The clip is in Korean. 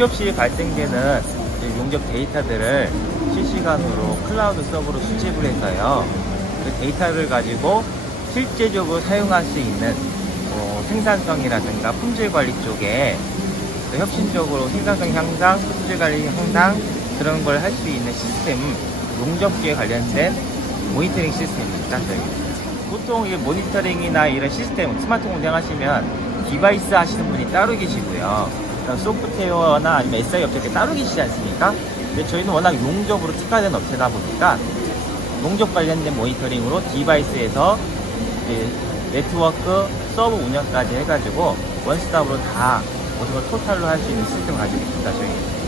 용접 시에 발생되는 용접 데이터들을 실시간으로 클라우드 서버로 수집을 해서요. 그 데이터를 가지고 실제적으로 사용할 수 있는 생산성이라든가 품질 관리 쪽에 혁신적으로 생산성 향상, 품질 관리 향상 그런 걸 할 수 있는 시스템, 용접기에 관련된 모니터링 시스템입니다. 보통 이 모니터링이나 이런 시스템, 스마트 공장 하시면 디바이스 하시는 분이 따로 계시고요. 소프트웨어나 아니면 SI 업체들이 따로 계시지 않습니까? 근데 저희는 워낙 용접으로 특화된 업체다 보니까 용접 관련된 모니터링으로 디바이스에서 네트워크, 서버 운영까지 해가지고 원스톱으로 다 모든 걸 토탈로 할 수 있는 시스템을 가지고 있습니다. 저희.